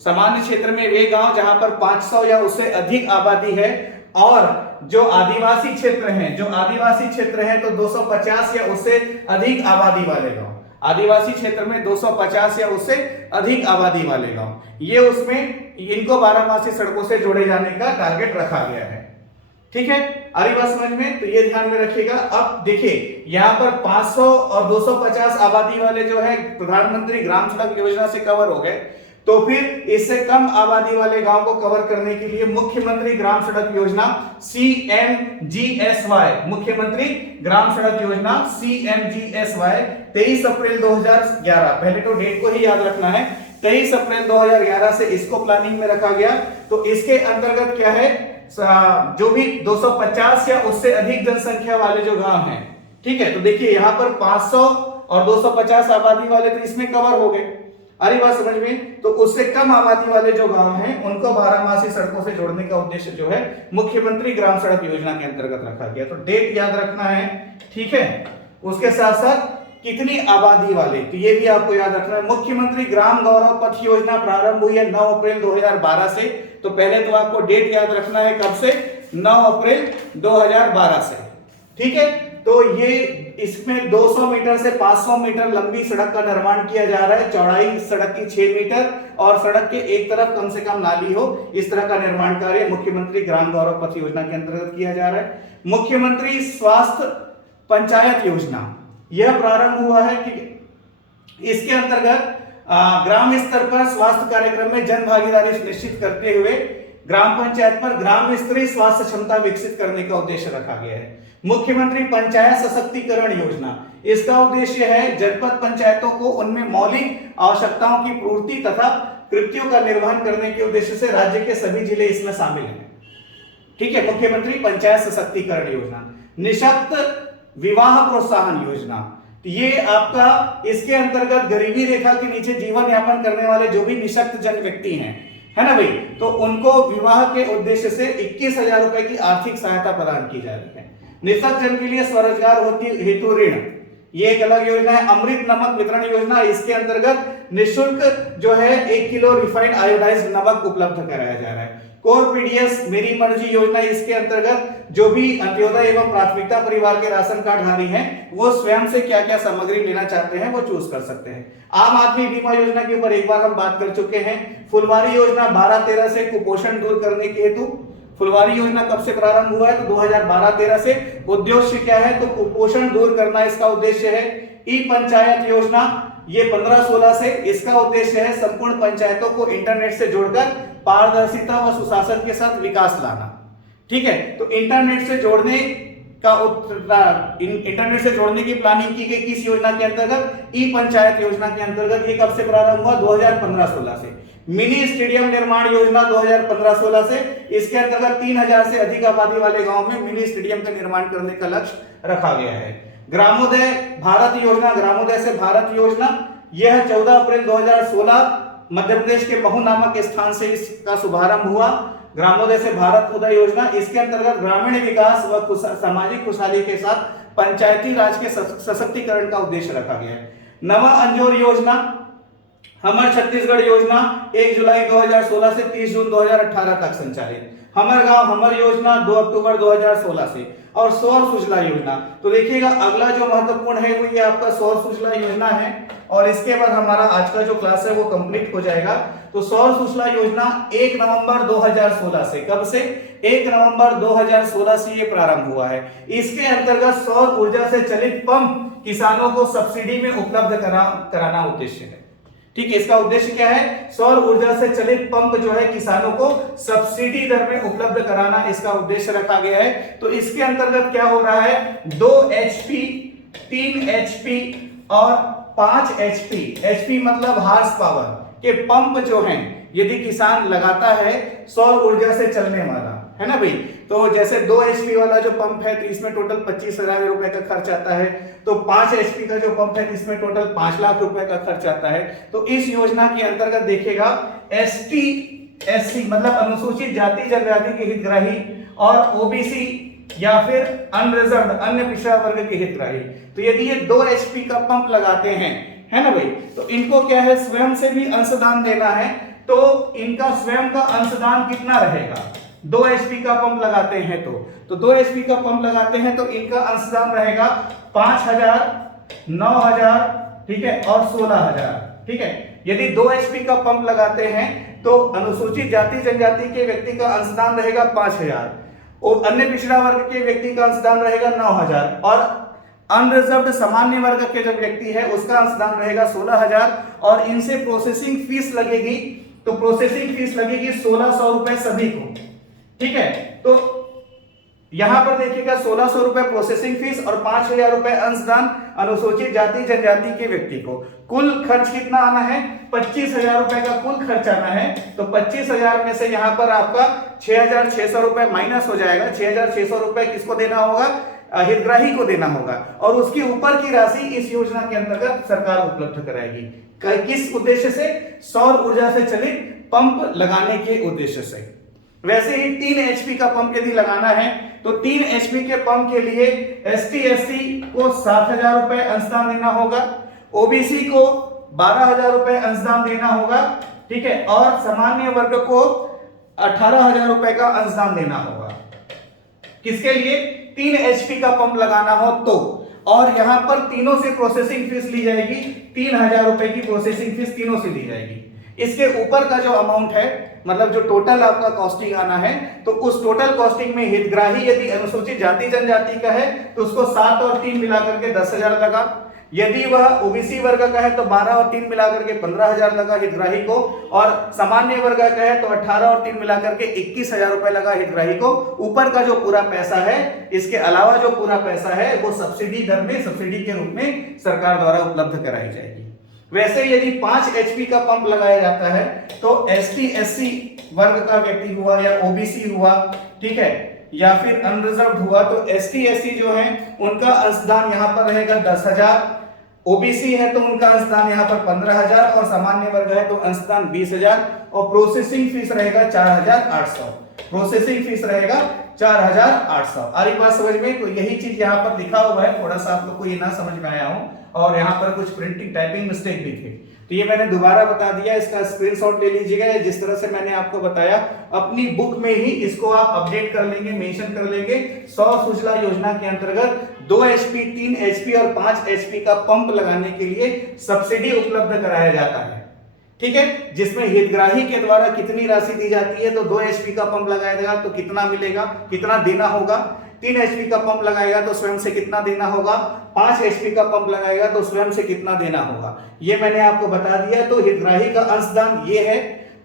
सामान्य क्षेत्र में वे गांव जहां पर 500 या उससे अधिक आबादी है, और जो आदिवासी क्षेत्र हैं, जो आदिवासी क्षेत्र हैं तो 250 या उससे अधिक आबादी वाले गांव, आदिवासी क्षेत्र में 250 या उससे अधिक आबादी वाले गांव, ये उसमें इनको 12 सड़कों से जोड़े जाने का टारगेट रखा गया है। ठीक है, आ रही बात समझ में? तो ये ध्यान में रखिएगा। अब देखिए यहाँ पर 500 और 250 आबादी वाले जो है प्रधानमंत्री ग्राम सड़क योजना से कवर हो गए, तो फिर इससे कम आबादी वाले गांव को कवर करने के लिए मुख्यमंत्री ग्राम सड़क योजना CMGSY, मुख्यमंत्री ग्राम सड़क योजना CMGSY 23 अप्रैल 2011, पहले तो डेट को ही याद रखना है, 23 अप्रैल 2011 से इसको प्लानिंग में रखा गया। तो इसके अंतर्गत क्या है, जो भी 250 या उससे अधिक जनसंख्या वाले जो गांव हैं, ठीक है, तो देखिए यहाँ पर 500 और 250 आबादी वाले तो इसमें कवर हो गए, अरे बात समझ में? तो उससे कम आबादी वाले जो गांव हैं उनको 12 सड़कों से जोड़ने का उद्देश्य जो है मुख्यमंत्री ग्राम सड़क योजना के अंतर्गत रखा गया। तो डेट याद रखना है, ठीक है। उसके साथ साथ कितनी आबादी वाले, तो ये भी आपको याद रखना है। मुख्यमंत्री ग्राम गौरव पथ योजना प्रारंभ हुई है 9 अप्रैल 2012 से, तो पहले तो आपको डेट याद रखना है, कब से? 9 अप्रैल 2012 से, ठीक है। तो ये इसमें 200 मीटर से 500 मीटर लंबी सड़क का निर्माण किया जा रहा है, चौड़ाई सड़क की 6 मीटर और सड़क के एक तरफ कम से कम नाली हो, इस तरह का निर्माण कार्य मुख्यमंत्री ग्राम गौरव पथ योजना के अंतर्गत किया जा रहा है। मुख्यमंत्री स्वास्थ्य पंचायत योजना यह प्रारंभ हुआ है कि इसके अंतर्गत ग्राम स्तर पर स्वास्थ्य कार्यक्रम में जन भागीदारी सुनिश्चित करते हुए ग्राम पंचायत पर ग्राम स्तरीय स्वास्थ्य क्षमता विकसित करने का उद्देश्य रखा गया है। मुख्यमंत्री पंचायत सशक्तिकरण योजना, इसका उद्देश्य है जनपद पंचायतों को उनमें मौलिक आवश्यकताओं की पूर्ति तथा कृत्यों का निर्वहन करने के उद्देश्य से राज्य के सभी जिले इसमें शामिल हैं, ठीक है। मुख्यमंत्री पंचायत सशक्तिकरण योजना। निःशक्त विवाह प्रोत्साहन योजना, ये आपका इसके अंतर्गत गरीबी रेखा के नीचे जीवन यापन करने वाले जो भी निःशक्त जन व्यक्ति हैं, है ना भाई, तो उनको विवाह के उद्देश्य से 21,000 रुपए की आर्थिक सहायता प्रदान की जा रही है। निःशक्त जन के लिए स्वरोजगार हेतु ऋण, ये एक अलग योजना है। अमृत नमक वितरण योजना, इसके अंतर्गत निःशुल्क जो है 1 किलो रिफाइंड आयोडाइज्ड नमक उपलब्ध कराया जा रहा है। कोर पीडीएस मेरी मर्जी योजना, इसके अंतर्गत जो भी अंत्योदय एवं प्राथमिकता परिवार के राशन कार्ड धारी हैं वो स्वयं से क्या क्या सामग्री लेना चाहते हैं वो चूज कर सकते हैं। आम आदमी बीमा योजना के ऊपर एक बार हम बात कर चुके हैं। फुलवारी योजना 12-13 से कुपोषण दूर करने के हेतु, फुलवारी योजना कब से प्रारंभ हुआ है? तो 2012-13 से। उद्देश्य क्या है? तो कुपोषण दूर करना इसका उद्देश्य है। ई पंचायत योजना ये 15-16 से, इसका उद्देश्य है संपूर्ण पंचायतों को इंटरनेट से जोड़कर पारदर्शिता व सुशासन के साथ विकास लाना, ठीक है। तो इंटरनेट से जोड़ने की प्लानिंग की गई किस योजना के अंतर्गत? ई पंचायत योजना के अंतर्गत। ये कब से प्रारंभ हुआ? 2015-16 से। मिनी स्टेडियम निर्माण योजना 2015-16 से, इसके अंतर्गत 3000 से अधिक आबादी वाले गांव में मिनी स्टेडियम का निर्माण करने का लक्ष्य रखा गया है। ग्रामोदय भारत योजना, ग्रामोदय से भारत योजना, यह 14 अप्रैल 2016 मध्य प्रदेश के महू नामक स्थान से इसका शुभारंभ हुआ। ग्रामोदय से भारत उदय योजना, इसके अंतर्गत ग्रामीण विकास व सामाजिक खुशहाली के साथ पंचायती राज के सशक्तिकरण का उद्देश्य रखा गया है। नवा अंजोर योजना, हमर छत्तीसगढ़ योजना 1 जुलाई 2016 से 30 जून 2018 तक संचालित। हमर गांव हमर योजना 2 अक्टूबर 2016 से। और सौर सुजला योजना, तो देखिएगा अगला जो महत्वपूर्ण है वो ये आपका सौर सुजला योजना है, और इसके बाद हमारा आज का जो क्लास है वो कंप्लीट हो जाएगा। तो सौर सुजला योजना 1 नवंबर 2016 से, कब से? 1 नवंबर 2016 से ये प्रारंभ हुआ है। इसके अंतर्गत सौर ऊर्जा से चलित पंप किसानों को सब्सिडी में उपलब्ध कराना उद्देश्य है, ठीक है। इसका उद्देश्य क्या है? सौर ऊर्जा से चलित पंप जो है किसानों को सब्सिडी दर में उपलब्ध कराना इसका उद्देश्य रखा गया है। तो इसके अंतर्गत क्या हो रहा है? 2 HP, 3 HP और 5 HP, HP मतलब हार्स पावर के पंप जो हैं यदि किसान लगाता है सौर ऊर्जा से चलने वाला, है ना भाई। तो जैसे 2 HP वाला जो पंप है तो इसमें टोटल 25,000 रुपए का खर्च आता है। तो 5 HP का जो पंप है इसमें टोटल 5 लाख रुपए का खर्च आता है। तो इस योजना के अंतर्गत देखिएगा ST SC मतलब अनुसूचित जाति जनजाति के हितग्राही और OBC या फिर अनरिजर्व्ड अन्य पिछड़ा वर्ग के हितग्राही, तो यदि ये 2 HP का पंप लगाते हैं, है ना भाई, तो इनको क्या है स्वयं से भी अंशदान देना है। तो इनका स्वयं का अंशदान कितना रहेगा, 2 HP का पंप लगाते हैं तो 2 HP का पंप लगाते हैं तो इनका अंशदान रहेगा 5,000, 9,000, ठीक है, और 16,000, ठीक है। यदि 2 HP का पंप लगाते हैं तो अनुसूचित जाति जनजाति के व्यक्ति का अंशदान रहेगा 5,000 और अन्य पिछड़ा वर्ग के व्यक्ति का अंशदान रहेगा 9,000 और अनरिजर्व्ड सामान्य वर्ग के जो व्यक्ति है उसका अंशदान रहेगा 16,000 और इनसे प्रोसेसिंग फीस लगेगी। तो प्रोसेसिंग फीस लगेगी 1,600 रुपए सभी को, ठीक है। तो यहां पर देखिएगा 1,600 रुपए प्रोसेसिंग फीस और 5,000 रुपए अंशदान अनुसूचित जाति जनजाति के व्यक्ति को। कुल खर्च कितना आना है, 25,000 रुपए का कुल खर्च आना है। तो 25,000 में से यहां पर आपका 6,600 रुपए माइनस हो जाएगा। 6,600 रुपए किसको देना होगा, हितग्राही को देना होगा और उसके ऊपर की राशि इस योजना के अंतर्गत सरकार उपलब्ध कराएगी। किस उद्देश्य से, सौर ऊर्जा से चलित पंप लगाने के उद्देश्य से। वैसे ही 3 HP का पंप यदि लगाना है तो 3 HP के पंप के लिए ST SC को 7,000 रुपए अंशदान देना होगा, OBC को 12,000 रुपए अंशदान देना होगा, ठीक है, और सामान्य वर्ग को 18,000 रुपए का अंशदान देना होगा। किसके लिए, 3 HP का पंप लगाना हो तो। और यहां पर तीनों से प्रोसेसिंग फीस ली जाएगी, 3,000 रुपए की प्रोसेसिंग फीस तीनों से ली जाएगी। इसके ऊपर का जो अमाउंट है, मतलब जो टोटल आपका कॉस्टिंग आना है, तो उस टोटल कॉस्टिंग में हितग्राही यदि अनुसूचित जाति जनजाति का है तो उसको 7 और 3 मिलाकर के 10,000 लगा। यदि वह OBC वर्ग का है तो 12 और 3 मिलाकर के 15,000 लगा हितग्राही को, और सामान्य वर्ग का है तो 18 और 3 मिलाकर के 21,000 रुपए लगा हितग्राही को। ऊपर का जो पूरा पैसा है, इसके अलावा जो पूरा पैसा है वो सब्सिडी दर में, सब्सिडी के रूप में सरकार द्वारा उपलब्ध कराई जाएगी। वैसे यदि 5 HP का पंप लगाया जाता है तो ST SC वर्ग का व्यक्ति हुआ या OBC हुआ, ठीक है, या फिर अनरिजर्व्ड हुआ, तो ST SC जो है उनका अंशदान यहाँ पर रहेगा 10,000, OBC है तो उनका अंशदान यहाँ पर 15,000 और सामान्य वर्ग है तो अंशदान 20,000 और प्रोसेसिंग फीस रहेगा 4,800। प्रोसेसिंग फीस रहेगा 4,800। आ रही बात समझ में? तो यही चीज यहाँ पर लिखा हुआ है, थोड़ा सा आप लोग को ये ना समझ में आया हो और यहाँ पर कुछ प्रिंटिंग टाइपिंग मिस्टेक भी थे, तो ये मैंने दोबारा बता दिया। इसका स्क्रीनशॉट ले लीजिएगा। जिस तरह से मैंने आपको बताया अपनी बुक में ही इसको आप अपडेट कर लेंगे, मेंशन कर लेंगे। सौर सूजला योजना के अंतर्गत 2 HP, 3 HP और 5 HP का पंप लगाने के लिए सब्सिडी उपलब्ध कराया जाता है, ठीक है, जिसमें हितग्राही के द्वारा कितनी राशि दी जाती है। तो 2 HP का पंप लगाएगा तो कितना मिलेगा, कितना देना होगा। 3 HP का पंप लगाएगा तो स्वयं से कितना देना होगा। 5 HP का पंप लगाएगा तो स्वयं से कितना देना होगा, ये मैंने आपको बता दिया। तो हितग्राही का अंशदान ये है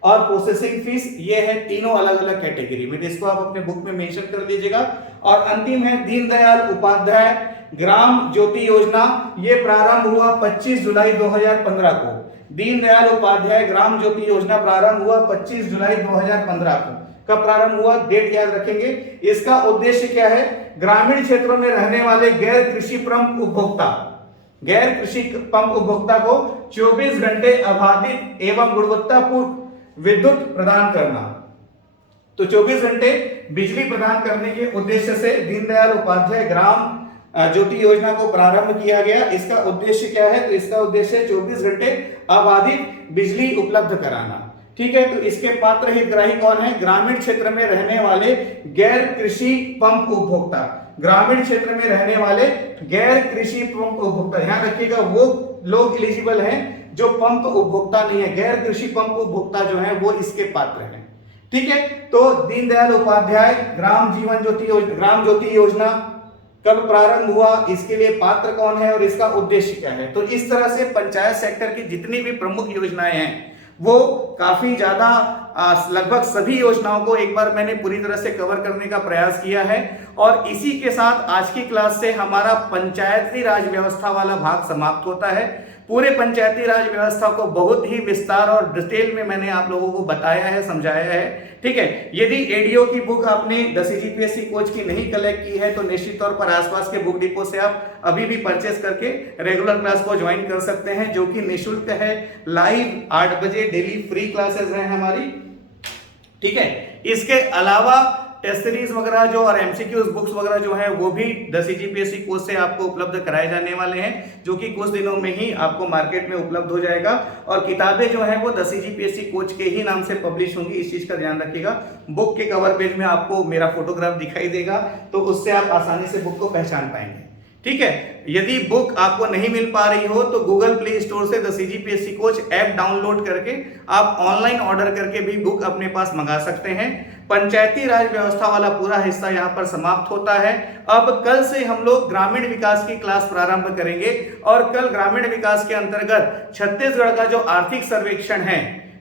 और प्रोसेसिंग फीस ये है, तीनों अलग अलग कैटेगरी में। इसको आप अपने बुक में मेंशन कर लीजिएगा। और अंतिम है दीनदयाल उपाध्याय ग्राम ज्योति योजना। ये प्रारंभ हुआ 25 जुलाई 2015 को। दीनदयाल उपाध्याय ग्राम ज्योति योजना प्रारंभ हुआ 25 जुलाई 2015 को। कब प्रारंभ हुआ, डेट याद रखेंगे। इसका उद्देश्य क्या है, ग्रामीण क्षेत्रों में रहने वाले गैर कृषि पंप उपभोक्ता को 24 घंटे अबाधित एवं गुणवत्तापूर्ण विद्युत प्रदान करना। तो 24 घंटे बिजली प्रदान करने के उद्देश्य से दीनदयाल उपाध्याय ग्राम ज्योति योजना को प्रारंभ किया गया। इसका उद्देश्य क्या है, तो इसका उद्देश्य 24 घंटे अबाधित बिजली उपलब्ध कराना, ठीक है। तो इसके पात्र हितग्राही कौन है, ग्रामीण क्षेत्र में रहने वाले गैर कृषि पंप उपभोक्ता। ग्रामीण क्षेत्र में रहने वाले गैर कृषि पंप उपभोक्ता, ध्यान रखिएगा, वो लोग एलिजिबल हैं जो पंप उपभोक्ता नहीं है। गैर कृषि पंप उपभोक्ता जो है वो इसके पात्र हैं, ठीक है। तो दीनदयाल उपाध्याय ग्राम ज्योति योजना कब प्रारंभ हुआ, इसके लिए पात्र कौन है और इसका उद्देश्य क्या है। तो इस तरह से पंचायत सेक्टर की जितनी भी प्रमुख योजनाएं हैं वो काफी ज्यादा, लगभग सभी योजनाओं को एक बार मैंने पूरी तरह से कवर करने का प्रयास किया है। और इसी के साथ आज की क्लास से हमारा पंचायती राज व्यवस्था वाला भाग समाप्त होता है। पूरे पंचायती राज व्यवस्था को बहुत ही विस्तार और डिटेल में मैंने आप लोगों को बताया है, समझाया है। ठीक है, यदि एडीओ की बुक आपने 10 जीपीएससी कोच की नहीं कलेक्ट की है तो निश्चित तौर पर आसपास के बुक डिपो से आप अभी भी परचेस करके रेगुलर क्लास को ज्वाइन कर सकते हैं, जो कि निःशुल्क है। लाइव 8 बजे डेली फ्री क्लासेस हैं हमारी। ठीक है, इसके अलावा टेस्ट सीरीज वगैरह जो और एमसीक्यूज बुक्स वगैरह जो है वो भी 10 जीपीएससी कोच से आपको उपलब्ध कराए जाने वाले हैं, जो कि कुछ दिनों में ही आपको मार्केट में उपलब्ध हो जाएगा। और किताबें जो है वो 10 जीपीएससी कोच के ही नाम से पब्लिश होंगी, इस चीज का ध्यान रखिएगा। बुक के कवर पेज में आपको मेरा फोटोग्राफ दिखाई देगा, तो उससे आप आसानी से बुक को पहचान पाएंगे। ठीक है, यदि बुक आपको नहीं मिल पा रही हो तो गूगल प्ले स्टोर से 10 जीपीएससी कोच ऐप डाउनलोड करके आप ऑनलाइन ऑर्डर करके भी बुक अपने पास मंगा सकते हैं। पंचायती राज व्यवस्था वाला पूरा हिस्सा यहाँ पर समाप्त होता है। अब कल से हम लोग ग्रामीण विकास की क्लास प्रारंभ करेंगे और कल ग्रामीण विकास के अंतर्गत छत्तीसगढ़ का जो आर्थिक सर्वेक्षण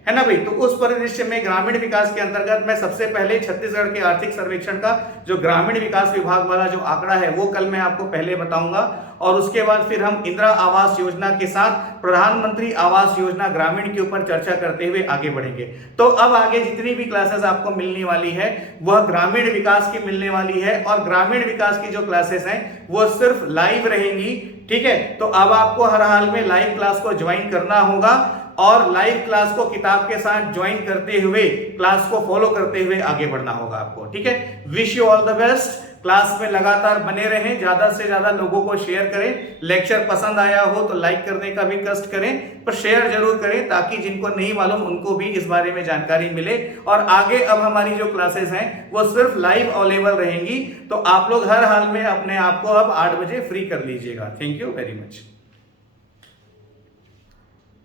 है ना भाई, तो उस परिदृश्य में ग्रामीण विकास के अंतर्गत मैं सबसे पहले छत्तीसगढ़ के आर्थिक सर्वेक्षण का जो ग्रामीण विकास विभाग वाला जो आंकड़ा है वो कल मैं आपको पहले बताऊंगा, और उसके बाद फिर हम इंदिरा आवास योजना के साथ प्रधानमंत्री आवास योजना ग्रामीण के ऊपर चर्चा करते हुए आगे बढ़ेंगे। तो अब आगे जितनी भी क्लासेस आपको मिलने वाली है वह ग्रामीण विकास की मिलने वाली है, और ग्रामीण विकास की जो क्लासेस हैं वो सिर्फ लाइव रहेंगी। ठीक है, तो अब आपको हर हाल में लाइव क्लास को ज्वाइन करना होगा और लाइव क्लास को किताब के साथ ज्वाइन करते हुए क्लास को फॉलो करते हुए आगे बढ़ना होगा आपको। ठीक है, wish you all the best. Class में लगातार बने रहें, ज्यादा से ज्यादा लोगों को शेयर करें। लेक्चर पसंद आया हो तो लाइक करने का भी कष्ट करें, पर शेयर जरूर करें ताकि जिनको नहीं मालूम उनको भी इस बारे में जानकारी मिले। और आगे अब हमारी जो क्लासेस हैं वो सिर्फ लाइव अवेलेबल रहेंगी, तो आप लोग हर हाल में अपने आप को अब 8 बजे फ्री कर लीजिएगा। Thank you very much.